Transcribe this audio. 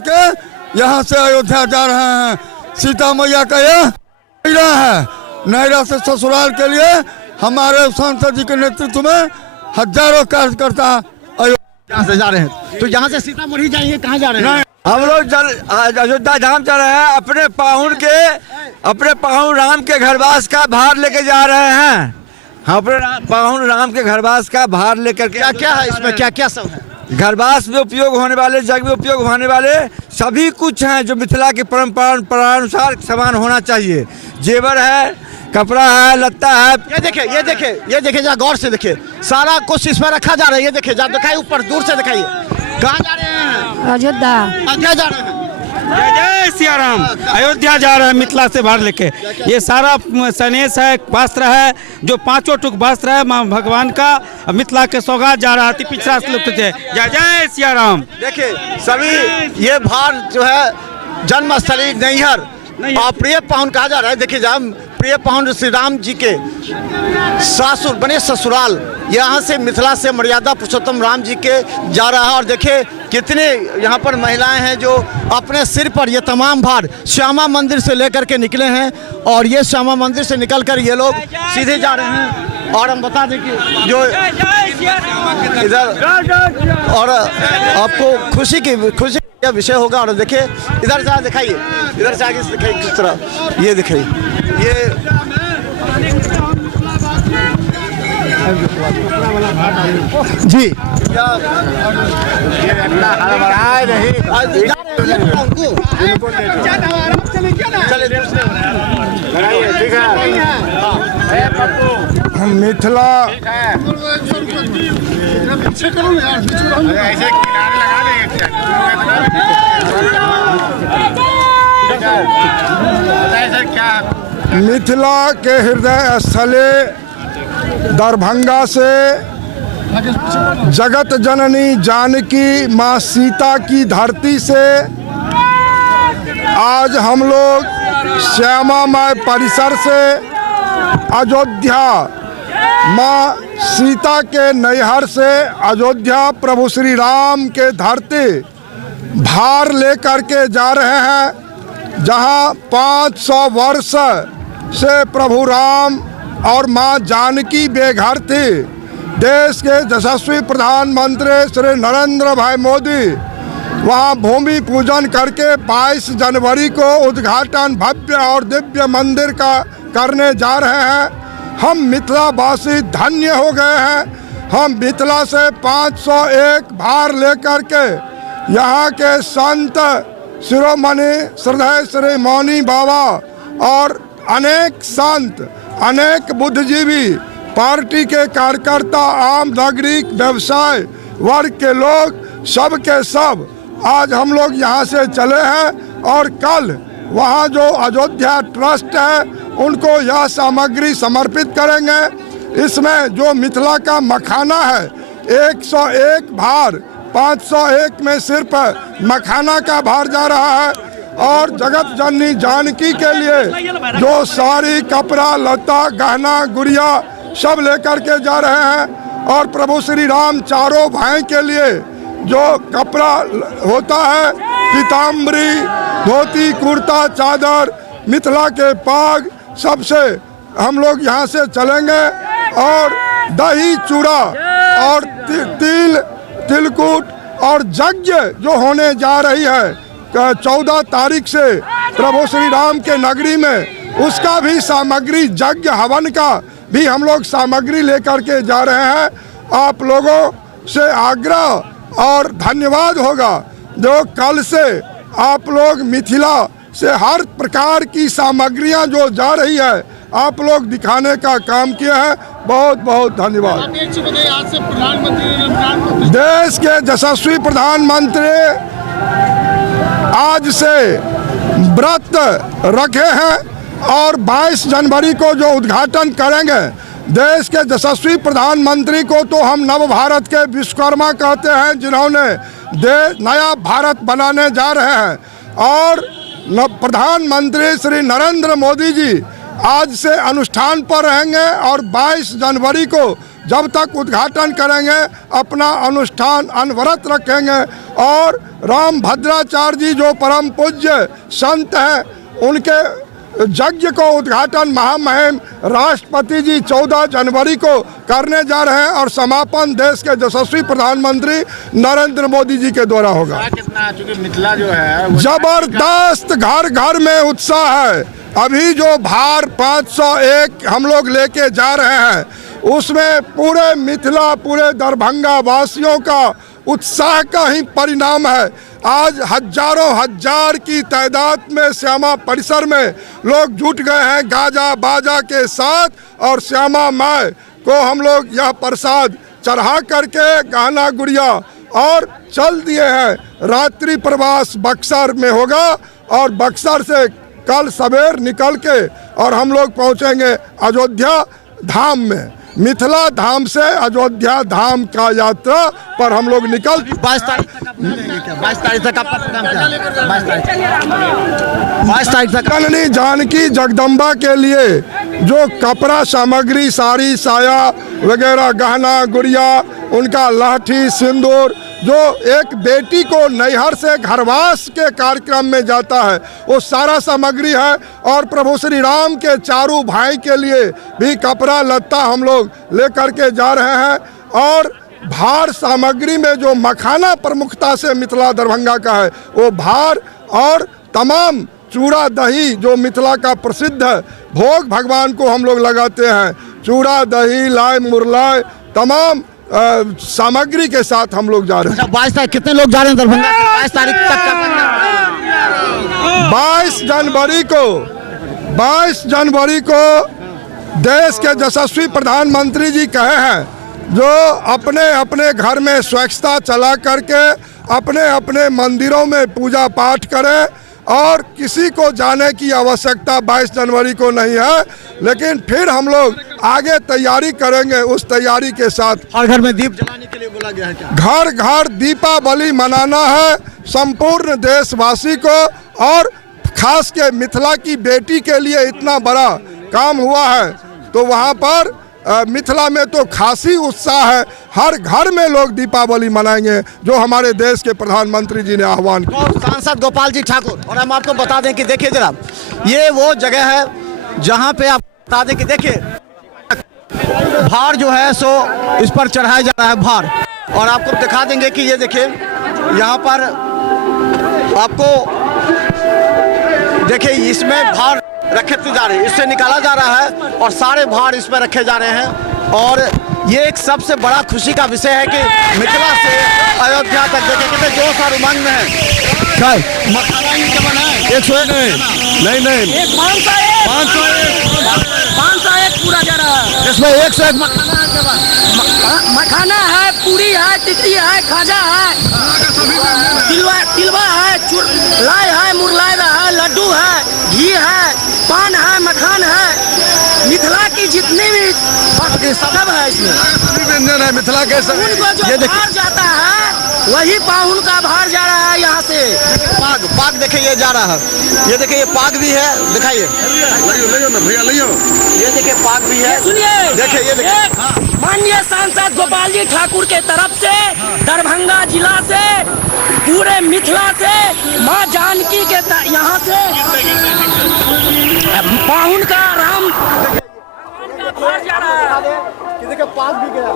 के यहाँ से अयोध्या जा रहे हैं। सीता मैया का यह नैरा है। नैरा से ससुराल के लिए हमारे सांसद जी के नेतृत्व में हजारों कार्यकर्ता यहाँ से जा रहे हैं। तो यहाँ से सीतामढ़ी जाएंगे, कहाँ जा रहे हैं? हम लोग अयोध्या धाम जा रहे हैं। अपने पाहुन राम के घरवास का भार लेके जा रहे हैं। अपने पाहुन राम के घरवास का भार लेकर के। क्या क्या है इसमें, क्या क्या सब है? घरवास में उपयोग होने वाले, जग में उपयोग होने वाले सभी कुछ हैं जो मिथिला की परंपरा अनुसार सामान होना चाहिए। जेवर है, कपड़ा है, लत्ता है। ये देखिए जरा गौर से देखिए, सारा कुछ इसमें रखा जा रहा है। ये देखिए, जरा दिखाइए ऊपर, दूर से दिखाइए। कहाँ जा रहे हैं? अयोध्या जा रहे हैं। जय जय सिया राम। अयोध्या जा रहे हैं मिथिला से भार लेके। ये सारा सनेस है, वस्त्र है, जो 5 टुक वस्त्र है माँ भगवान का, मिथिला के सौगात जा रहा है। पिछड़ा से लुप्त थे। जय जय सिया राम। देखिए सभी ये भार जो है जन्मस्थली नैहर और प्रिय पाहुन कहा जा रहा है। देखिए जब प्रिय पाहुन श्री राम जी के सासुर बने ससुराल, यहाँ से मिथिला से मर्यादा पुरुषोत्तम राम जी के जा रहा है। और देखिए कितने यहाँ पर महिलाएं हैं जो अपने सिर पर ये तमाम भार श्यामा मंदिर से लेकर के निकले हैं। और ये श्यामा मंदिर से निकल कर ये लोग सीधे जा रहे हैं। और हम बता दें कि जो इधर और आपको खुशी का विषय होगा। और देखिए इधर से दिखाइए, इधर से आगे दिखाइए किस तरह। ये दिखाइए, ये जी मिथिला मिथिला के हृदय स्थले दरभंगा से जगत जननी जानकी माँ सीता की धरती से आज हम लोग श्यामा माई परिसर से अयोध्या माँ सीता के नैहर से अयोध्या प्रभु श्री राम के धरती भार लेकर के जा रहे हैं। जहाँ 500 वर्ष से प्रभु राम और माँ जानकी बेघर थी। देश के यशस्वी प्रधानमंत्री श्री नरेंद्र भाई मोदी वहाँ भूमि पूजन करके 22 जनवरी को उद्घाटन भव्य और दिव्य मंदिर का करने जा रहे हैं। हम मिथिलावासी धन्य हो गए हैं। हम मिथिला से 501 भार लेकर के यहाँ के संत शिरोमणि श्रद्धेय श्री मौनी बाबा और अनेक संत, अनेक बुद्धिजीवी, पार्टी के कार्यकर्ता, आम नागरिक, व्यवसाय वर्ग के लोग, सब के सब आज हम लोग यहाँ से चले हैं। और कल वहाँ जो अयोध्या ट्रस्ट है उनको यह सामग्री समर्पित करेंगे। इसमें जो मिथिला का मखाना है 101 भार, 501 में सिर्फ मखाना का भार जा रहा है। और जगत जननी जानकी के लिए जो साड़ी, कपड़ा, लता, गहना, गुड़िया सब लेकर के जा रहे हैं। और प्रभु श्री राम चारों भाई के लिए जो कपड़ा होता है, पीताम्बरी, धोती, कुर्ता, चादर, मिथिला के पाग, सबसे हम लोग यहाँ से चलेंगे। और दही चूड़ा और तिलकुट और यज्ञ जो होने जा रही है 14 तारीख से प्रभु श्री राम के नगरी में, उसका भी सामग्री, यज्ञ हवन का भी हम लोग सामग्री लेकर के जा रहे हैं। आप लोगों से आग्रह और धन्यवाद होगा जो कल से आप लोग मिथिला से हर प्रकार की सामग्रियां जो जा रही है आप लोग दिखाने का काम किया है। बहुत बहुत धन्यवाद। देश के यशस्वी प्रधानमंत्री आज से व्रत रखे हैं और 22 जनवरी को जो उद्घाटन करेंगे। देश के यशस्वी प्रधानमंत्री को तो हम नव भारत के विश्वकर्मा कहते हैं, जिन्होंने नया भारत बनाने जा रहे हैं। और प्रधानमंत्री श्री नरेंद्र मोदी जी आज से अनुष्ठान पर रहेंगे और 22 जनवरी को जब तक उद्घाटन करेंगे अपना अनुष्ठान अनवरत रखेंगे। और राम भद्राचार्य जी जो परम पूज्य संत हैं, उनके यज्ञ को उद्घाटन महामहिम राष्ट्रपति जी 14 जनवरी को करने जा रहे हैं और समापन देश के यशस्वी प्रधानमंत्री नरेंद्र मोदी जी के द्वारा होगा। चूंकि मिथिला जो है जबरदस्त घर घर में उत्साह है। अभी जो भार 501 हम लोग लेके जा रहे हैं, उसमें पूरे मिथिला, पूरे दरभंगा वासियों का उत्साह का ही परिणाम है। आज हजारों हजार की तादाद में श्यामा परिसर में लोग जुट गए हैं गाजा बाजा के साथ, और श्यामा माँ को हम लोग यह प्रसाद चढ़ा करके गहना गुड़िया और चल दिए हैं। रात्रि प्रवास बक्सर में होगा और बक्सर से कल सवेर निकल के और हम लोग पहुंचेंगे अयोध्या धाम में। मिथिला धाम से अयोध्या धाम का यात्रा पर हम लोग निकल 22 तारीख तक आप रहेंगे क्या? 22 तारीख तक आपका प्रोग्राम क्या है? 22 तारीख तक जननी जानकी जगदम्बा के लिए जो कपड़ा सामग्री, साड़ी साया वगैरह, गहना गुड़िया, उनका लाठी सिंदूर, जो एक बेटी को नैहर से घरवास के कार्यक्रम में जाता है, वो सारा सामग्री है। और प्रभु श्री राम के चारों भाई के लिए भी कपड़ा लत्ता हम लोग लेकर के जा रहे हैं। और भार सामग्री में जो मखाना प्रमुखता से मिथिला दरभंगा का है, वो भार और तमाम चूड़ा दही जो मिथिला का प्रसिद्ध है, भोग भगवान को हम लोग लगाते हैं। चूड़ा दही लाए मुरलाए तमाम सामग्री के साथ हम लोग जा रहे हैं। 22 तारीख कितने लोग जा रहे हैं दरभंगा से? 22 तारीख तक 22 जनवरी को देश के यशस्वी प्रधानमंत्री जी कहे हैं, जो अपने अपने घर में स्वच्छता चला करके अपने अपने मंदिरों में पूजा पाठ करें और किसी को जाने की आवश्यकता 22 जनवरी को नहीं है। लेकिन फिर हम लोग आगे तैयारी करेंगे, उस तैयारी के साथ। हर घर में दीप जलाने के लिए बोला गया है क्या? घर घर दीपावली मनाना है संपूर्ण देशवासी को, और खास के मिथिला की बेटी के लिए इतना बड़ा काम हुआ है, तो वहाँ पर मिथिला में तो खासी उत्साह है। हर घर में लोग दीपावली मनाएंगे, जो हमारे देश के प्रधानमंत्री जी ने आह्वान किया। और सांसद गोपाल जी ठाकुर, और हम आपको बता दें कि देखिए जरा, ये वो जगह है जहाँ पे आप बता दें कि देखिए भार जो है सो इस पर चढ़ाया जा रहा है भार। और आपको दिखा देंगे कि ये देखिए यहाँ पर आपको देखिए इसमें भार रखे जा रहे हैं, इससे निकाला जा रहा है और सारे भार इस पर रखे जा रहे हैं। और ये एक सबसे बड़ा खुशी का विषय है कि मिथिला से अयोध्या तक देखिए कितने जोश और उमंग में है। मखाना क्या बना है? 101 नहीं 501 पूरा जा रहा है, इसमें 101 मखाना है। क्या बात? मखाना है, पूरी है, टिकरी है, खाजा है, तिलवा है, लाई है, मुरलाई है, लड्डू है, घी है, पान है, मखान है। मिथिला की जितनी भी सब है इसमें, सभी व्यंजन है मिथिला के। उनको जो भार जाता है वही पाहुन का भार जा रहा है यहाँ से। पाग देखिए ये जा रहा है, ये देखिए ये पाग भी है, दिखाइए भैया ये देखिए पाग भी है। सुनिए, देखिए ये देखिए माननीय सांसद गोपाल जी ठाकुर के तरफ से दरभंगा जिला से पूरे मिथिला से माँ जानकी के यहाँ से पाहुन का राम भार जा रहा है। देखिए पाग भी गया।